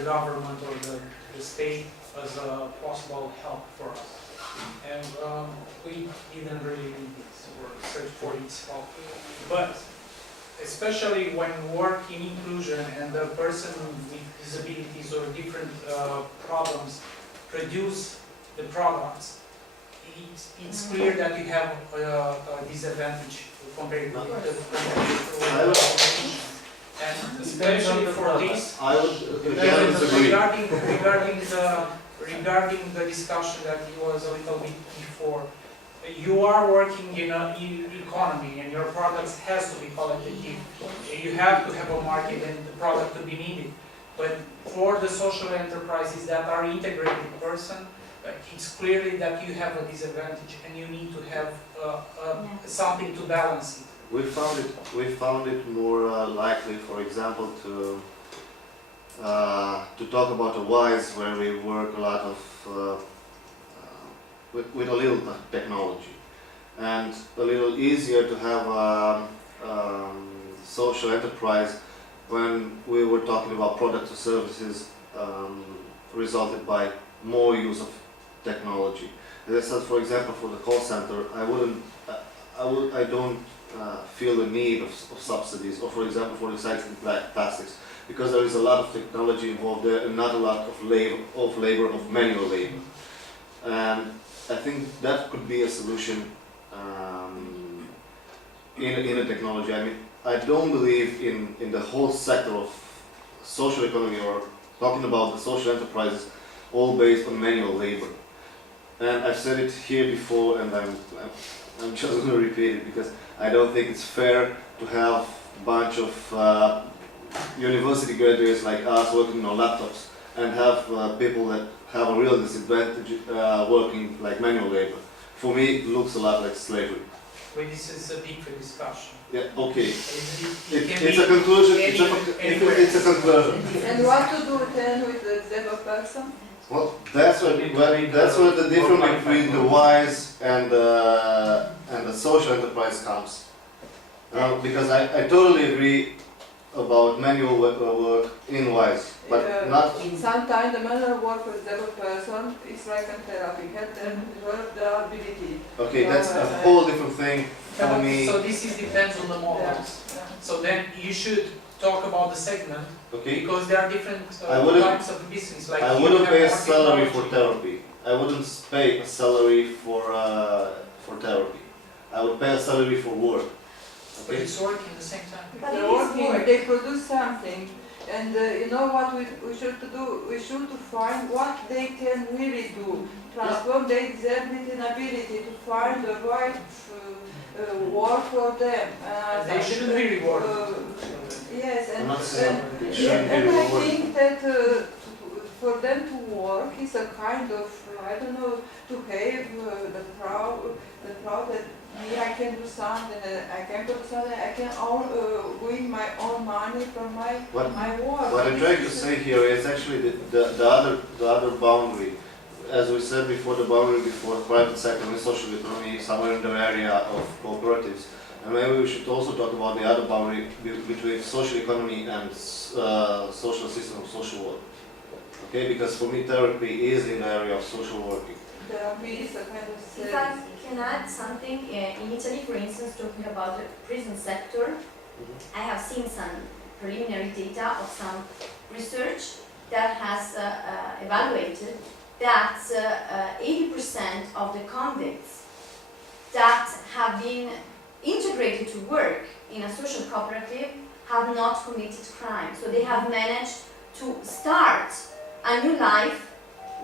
the government or the state as a possible help for us. And we didn't really need it or search for its help. But especially when work in inclusion and the person with disabilities or different problems produce the products, it's clear that you have a disadvantage compared to the and especially for this, I would disagree. regarding the discussion that was a little bit before, you are working in an economy and your products has to be qualitative. You have to have a market and the product to be needed. But for the social enterprises that are integrated person, it's clearly that you have a disadvantage and you need to have something to balance it. We found it more likely, for example, to talk about a WISE where we work a lot of with a little technology, and a little easier to have a social enterprise when we were talking about products or services resulted by more use of technology. As I said, for example, for the call center, I don't feel the need of subsidies, or for example for recycling plastics, because there is a lot of technology involved there and not a lot of manual labor. And I think that could be a solution in a technology. I mean, I don't believe in the whole sector of social economy or talking about the social enterprises all based on manual labor. And I've said it here before, and I'm just going to repeat it because I don't think it's fair to have a bunch of university graduates like us working on laptops and have people that have a real disadvantage working like manual labor. For me, it looks a lot like slavery. But this is a deeper discussion. Yeah, okay. It's a conclusion. It's a conclusion. And what to do then with the disabled person? Well, that's where the difference between the WISE and the social enterprise comes. Because I totally agree about manual work in WISE, but not. Sometimes the manual work with disabled person is like a therapy, help them develop their ability. Okay, that's a whole different thing for me. So this depends on the models. Yeah. So then you should talk about the segment. Okay. Because there are different types of business. Like I wouldn't pay a salary for therapy. I wouldn't pay a salary for therapy. I would pay a salary for work. But it's working at the same time. But they're working, they produce something, and you know what we should do? We should find what they can really do, transform their disability and ability to find the right work for them. They should really work. Yes, and I I think that for them to work is a kind of, I don't know, to have the proud that me, I can do something, I can do something, I can win my own money from my work. What I'm trying to say here is actually the other boundary. As we said before, the boundary before the private sector and social economy is somewhere in the area of cooperatives. And maybe we should also talk about the other boundary between social economy and social system of social work. Okay, because for me therapy is in the area of social working. Therapy is a kind of service. If I can add something, in Italy, for instance, talking about the prison sector, I have seen some preliminary data of some research that has evaluated that 80% of the convicts that have been integrated to work in a social cooperative have not committed crime. So they have managed to start a new life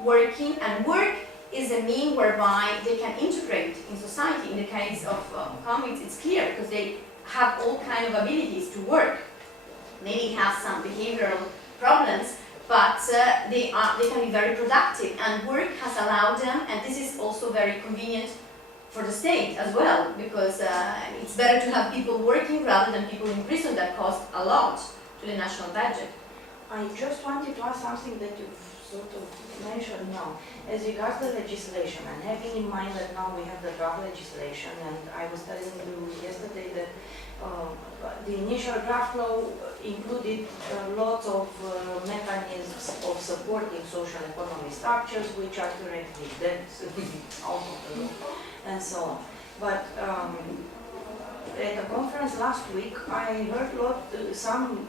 working, and work is a mean whereby they can integrate in society. In the case of convicts, it's clear because they have all kind of abilities to work. Maybe have some behavioral problems, but they can be very productive, and work has allowed them, and this is also very convenient for the state as well, because it's better to have people working rather than people in prison that cost a lot to the national budget. I just wanted to ask something that you've sort of mentioned now. As regards the legislation, and having in mind that now we have the draft legislation, and I was telling you yesterday that the initial draft law included lots of mechanisms of supporting social economy structures which are currently dead out of the law, and so on. But at a conference last week, I heard some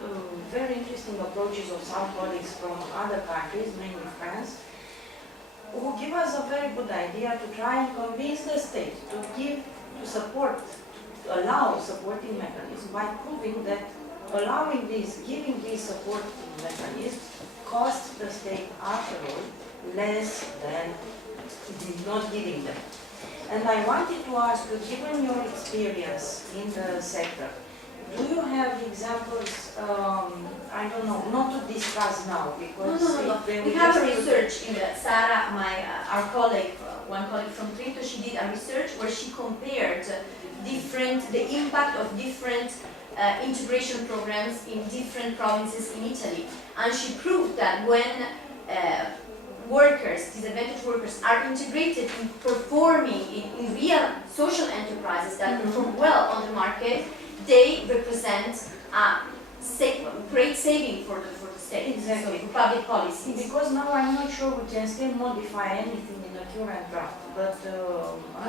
very interesting approaches of some colleagues from other countries, mainly France, who give us a very good idea to try and convince the state to support, to allow supporting mechanisms by proving that allowing this, giving these supporting mechanisms costs the state after all less than not giving them. And I wanted to ask you, given your experience in the sector, do you have examples, I don't know, not to discuss now, because No. We have a research in Sarah, our colleague, one colleague from Trento, she did a research where she compared the impact of different integration programs in different provinces in Italy. And she proved that when disadvantaged workers are integrated in performing in real social enterprises that perform well on the market, they represent great saving for the state, Exactly. so for public policies. Because now I'm not sure we can still modify anything in the current draft, but...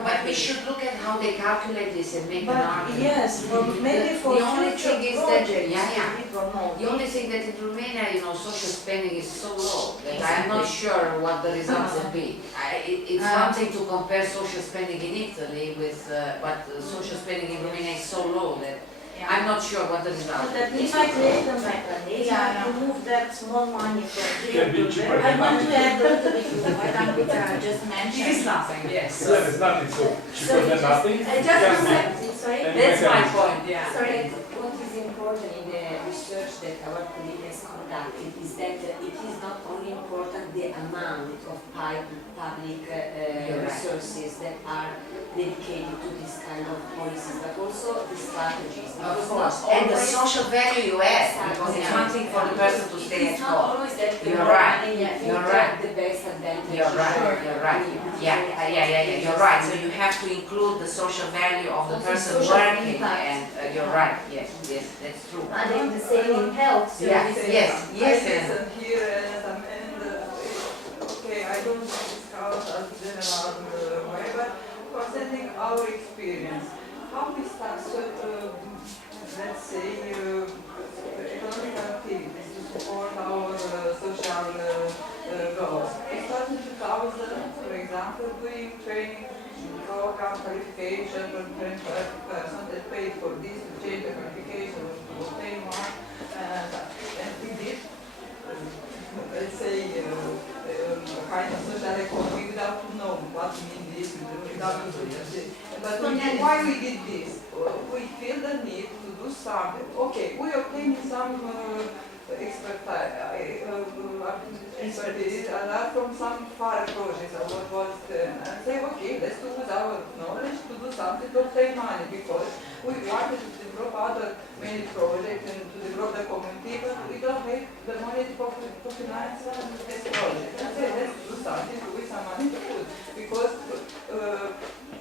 But we should look at how they calculate this and make an argument. Yes, but maybe for The only future thing is that, projects, we promote. The only thing that in Romania, social spending is so low that I am not sure what the results will be. It's one thing to compare social spending in Italy with, but social spending in Romania is so low that I'm not sure what the result But will at be. least I create a mechanism to move that small money from here Can be to cheaper there. I than want to add a little bit to What that. Anvita just It is mentioned. nothing, yes. Yeah, it's nothing, so cheaper than nothing. Just one second, sorry. And That's my mechanism. point, yeah. Sorry. What is important in the research that our colleague has conducted is that it is not only important the amount of public You're right. resources that are dedicated to this kind of policies, but also the strategies. Of Because course, not and the always- social value you add, because it's Yeah. one thing for the person to stay It's at not home. always that the You're more right. money you You're put, right. the best advantage. You're right, Sure. you're right. Yeah, you're right. So you have to include the social value of the Also person social working, impact. and you're right, yes, that's true. And then the saving in health Yeah, services. yes, I and listen here and okay, I don't discuss as general way, but concerning our experience, how we start, let's say, economic activities to support our social goals. We started in 2000, for example, doing training program qualification for 20% that paid for this to change the qualification to obtain one, and we did, let's say, kind of social economy without to know what we mean this, without to do this. But why we did this? We feel the need to do something. Okay, we obtained some expertise and that from some far projects or what was and say, okay, let's use our knowledge to do something to obtain money because we wanted to develop other many projects and to develop the community, but we don't have the money to finance this project. And say, let's do something with some money to put because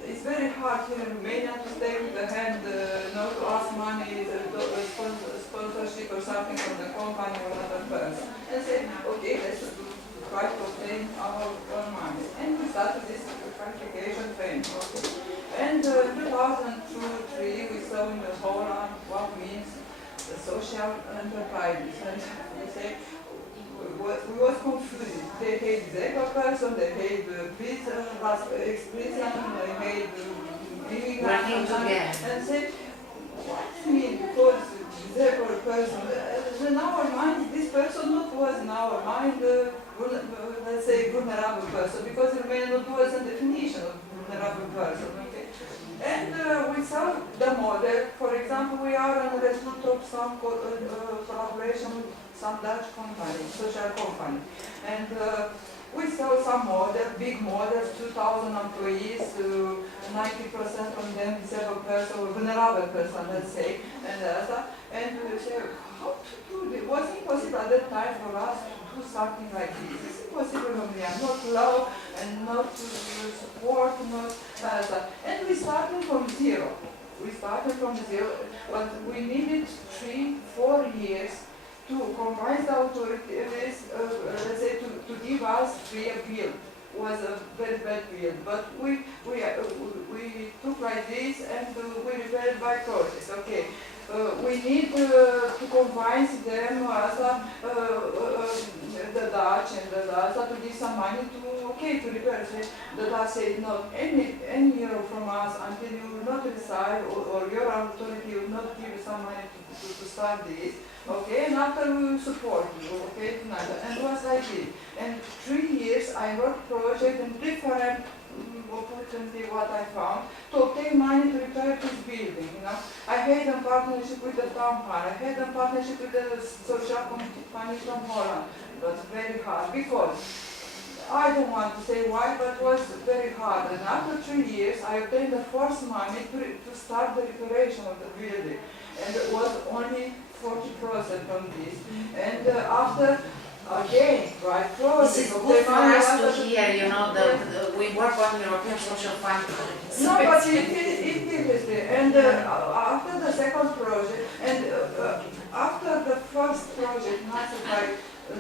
it's very hard here in Romania to stay with the hand, not to ask money, sponsorship or something from the company or another person. And say, okay, let's try to obtain our own money. And we started this qualification training. Okay. And 2002-2003, we saw in Holland what means the social enterprises. And we say, we was confused. They hate disabled person, they hate prison, ex-prison, they hate Working immigrants, together. and say, what do you mean? Because disabled person, in our mind, this person not was in our mind, let's say vulnerable person, because it may not was a definition of vulnerable person. Okay? And we saw the model. For example, we are on the result of some collaboration with some Dutch company, social company. And we saw some model, big models, 2,000 employees, 90% from them disabled person or vulnerable person, let's say. And we say, how to do this? It was impossible at that time for us to do something like this. It's impossible when we are not low and not support, not and we started from zero. But we needed 3-4 years to convince the authorities, let's say, to give us free bill. Was a very bad bill, but we took like this and we repaired by project. Okay, we need to convince them the Dutch and the Dutch to give some money to repair. The Dutch said no, any euro from us until you will not decide or your authority will not give you some money to start this. Okay, and after we will support you, okay, and it was like this. And 3 years I worked project and different opportunity what I found to obtain money to repair this building, you know. I had a partnership with the town hall, I had a partnership with the social company from Holland. It was very hard because I don't want to say why, but it was very hard. And after 3 years, I obtained the first money to start the reparation of the building. And it was only 40% on this. And after, again, right, This is good for us to hear, you know, we work on European Social Fund. No, but it is. And after the second project, and after the first project,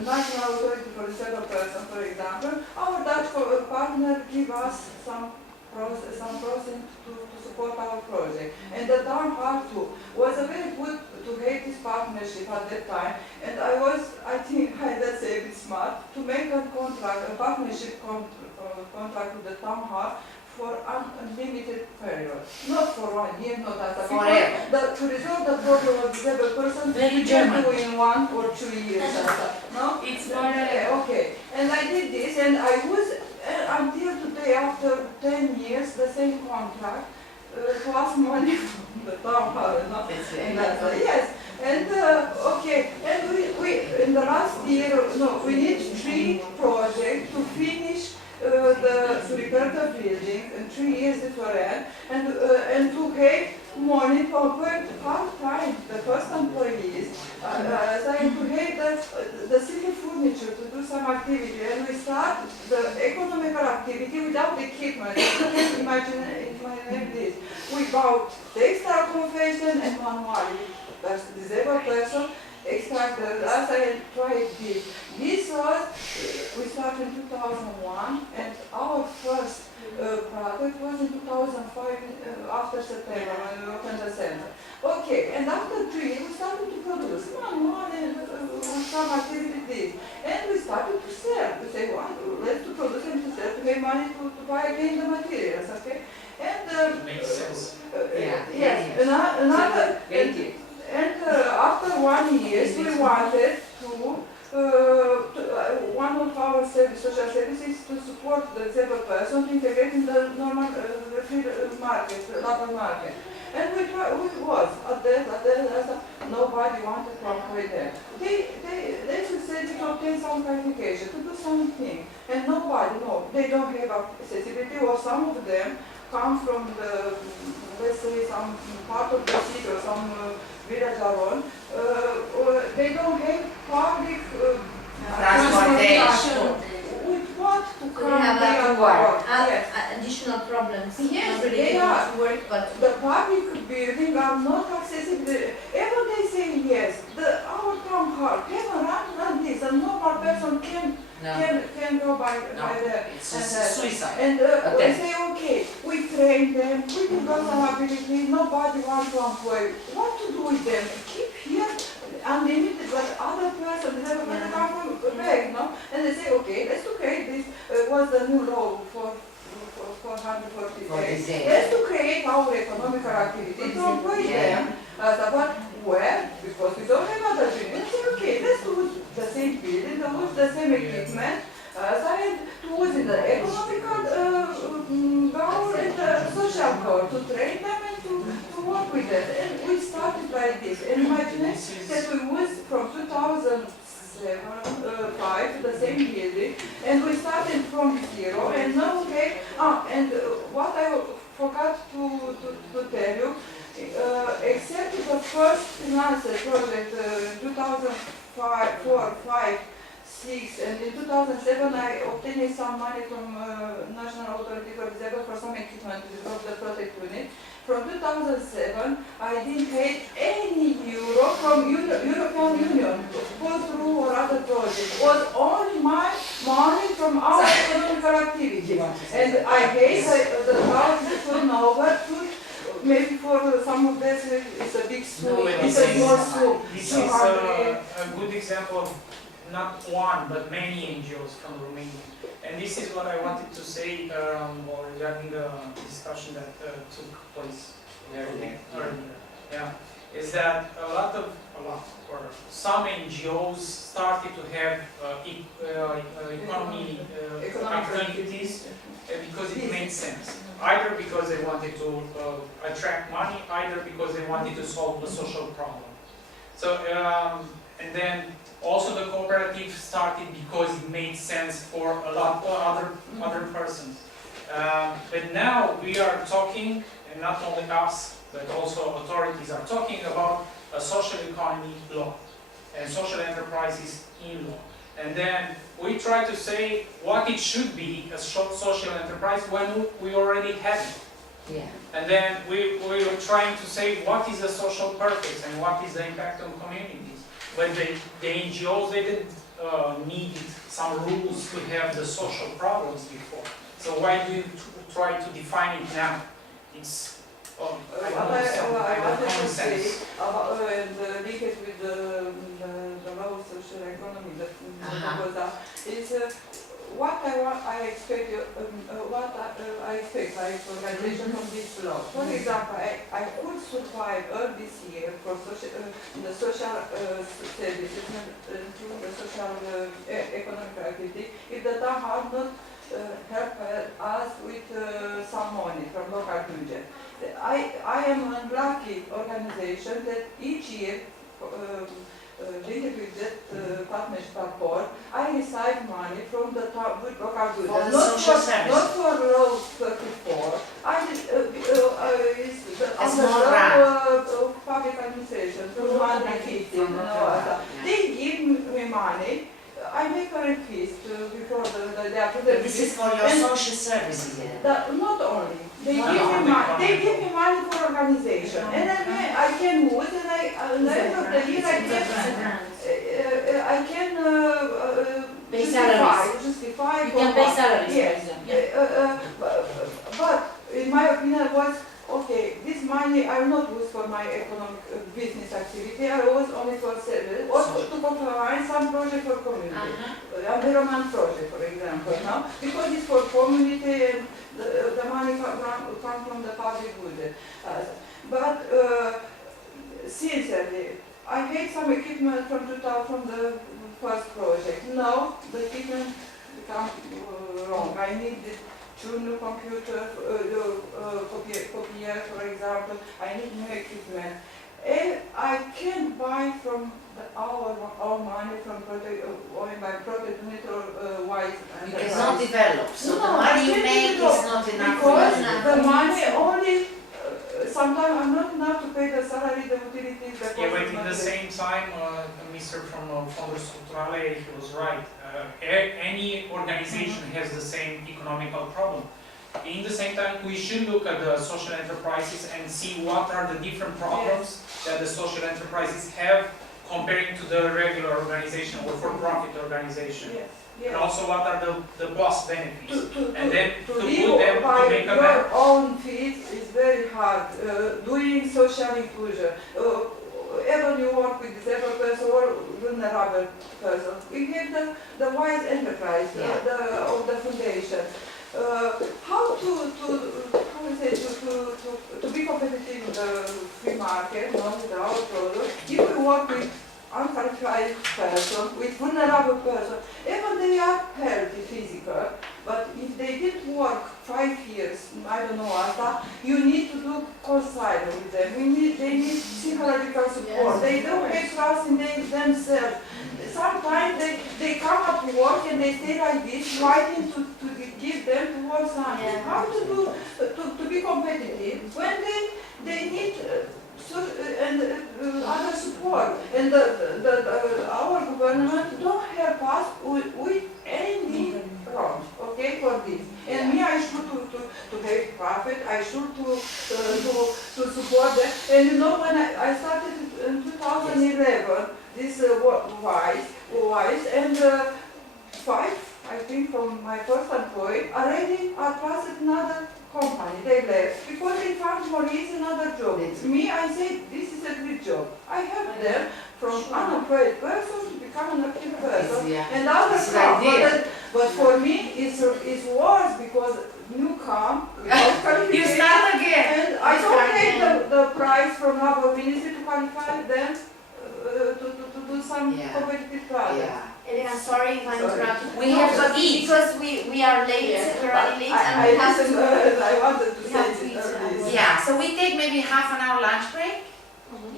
National Authority for Disabled Persons, for example, our Dutch partner give us some process to support our project. And the town hall too was a very good to have this partnership at that time. And I think, let's say a bit smart, to make a contract, a partnership contract with the town hall for an unlimited period. Not for 1 year, not that. Forever. To resolve the problem of disabled person, Very we German. can do in 1 or 2 years. No? It's more Okay. And I did this, and I was, until today, after 10 years, the same contract, to ask money from the town hall. No? Yes. And okay, and we in the last year, no, we need 3 projects to finish to repair the building in 3 years different, and to have money to work part-time, the first employees, trying to have the city furniture to do some activity, and we start the economical activity without equipment. You can imagine this. We bought textile confection and manually, that's disabled person, extract the last I tried this. This was, we started in 2001, and our first product was in 2005, after September, when we opened the center. Okay, and after 3 years, we started to produce some activity, and we started to sell. We say, well, let's to produce and to sell, to make money to buy again the materials, okay? And Makes sense. yes, another. And after 1 year, we wanted to one of our social services to support the disabled person to integrate in the normal free market, labor market. And we was at that, nobody wanted to employ them. They succeeded to obtain some qualification, to do something, and nobody, no, they don't have accessibility, or some of them come from the, let's say, some part of the city or some village around, they don't have public transportation. With what to So come they have there like and work? Yes. additional problems. Yes, Not really they able are. to work, but The public buildings are not accessible. Even they say yes, our town hall can run this, a normal person can go by there. It's And, suicide. And we Attempt. say, okay, we train them, we give them some ability, nobody wants to employ. What to do with them? Keep here unlimited, but other person, they have to come back, no? And they say, okay, let's create this, was the new law for 440 Let's to create our economical activity, to employ them. But where? Because we don't have other buildings. They say, okay, let's do the same building, use the same equipment, to use in the economical goal and the social goal, to train them and to work with them. And we started like this. And imagine that we was from 2005 the same building, and we started from zero, and now okay. And what I forgot to tell you, except the first financial project, 2005, 4, 5, 6, and in 2007 I obtained some money from National Authority for Disabled for some equipment to develop the project unit. From 2007, I didn't pay any euro from European Union to go through or other projects. It was only my money And I hate the house turnover to, maybe for some of this it's a big soup, No, it's a small soup. This too is hungry. a good example of not one, but many NGOs from Romania. And this is what I wanted to say regarding the discussion that took place earlier. Yeah, is that or some NGOs started to have economic activities because it made sense. Either because they wanted to attract money, either because they wanted to solve the social problem. So, and then also the cooperative started because it made sense for a lot of other persons. But now we are talking, and not only us, but also authorities are talking about a social economy law and social enterprises in law. And then we try to say what it should be a social enterprise when we already have it. Yeah. And then we were trying to say what is the social purpose and what is the impact on communities. But the NGOs, they didn't need some rules to have the social problems before. So why do you try to define it now? It's I don't know, some kind of common sense. About the linkage with the law of social economy that was is what I expect like organization from this law. For example, I could survive this year for the social services through the social economic activity if the town had not helped us with some money from local budget. I am an unlucky organization that each year linked with that partnership report, I receive money from the local budget. For the social service. Not for law 34. It's A small the grant. public administration, from From 150. local, They give me money. I make a request before This is for your and social services, yeah. not only. They Not give me only money. for- They give me money for organization, and then I can use, and at the end of the year I can Pay salaries. justify. You for can pay what- salaries, for Yes. example. But in my opinion was, okay, this money I will not use for my economic business activity, I use only for service, or to complement some project for community. Environment project, for example, no? Because it's for community and the money comes from the public budget. But sincerely, I had some equipment from the first project. No, the equipment become wrong. I need two new computers, copier, for example. I need new equipment. And I can't buy from our money from by project unit or wise. You cannot develop, so the No, money I you can't make is develop not enough. because for the you. money only, sometimes I'm not enough to pay the salary, the utilities, the cost Yeah, but of at the material. same time, Mr. from Fondul Structurale, he was right. Any organization has the same economical problem. In the same time, we should look at the social enterprises and see what are the different problems that the social enterprises have comparing to the regular organization or for-profit organization. Yes, And yes. also what are the cost benefits. And then To to live put them, to by make a your map. own feet is very hard. Doing social inclusion, even you work with disabled person or vulnerable person. We have the wise enterprise of the foundation. How to be competitive in the free market, not with our product. If we work with unqualified person, with vulnerable person, even they are healthy physical, but if they did work 5 years, I don't know, you need to do consider with them. They need psychological support. Yes, They of don't course. have trust in themselves. Sometimes they come up to work and they stay like this, waiting to give them to work something. Yeah. How to be competitive when they need other support, and our government don't help us with any wrong, okay, for this. And me, I should to have profit, I should to support them. And you know, when I started in 2011, this wise, and 5 I think from my first employee, already are trusted another company. They left because they found more easy another job. Me, I say this is a good job. I help them from unemployed person to become an active person. And others This is come. idea. But for me, it's worse because you come without You qualification. start again. And I don't take the price from our ministry to qualify them to do some Yeah. competitive project. Yeah. Elena, sorry if I'm Sorry. interrupting. We have to eat. Because we are late, we're running late, and I we have listened, to. I wanted to we say have to this eat, earlier. Yeah, so we take maybe half an hour lunch break.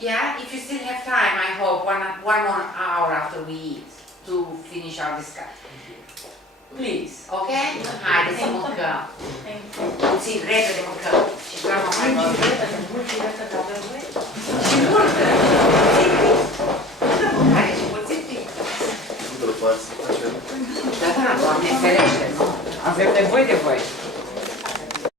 Yeah, if you still have time, I hope one more hour after we eat to finish our discussion. Please, okay? Haideți să mâncăm. Puțin repede mâncăm. Și grama mai mult. Și multă. Mâncare și puțin timp. După aceea. Da, da, Doamne ferește, nu? Avem nevoie de voi.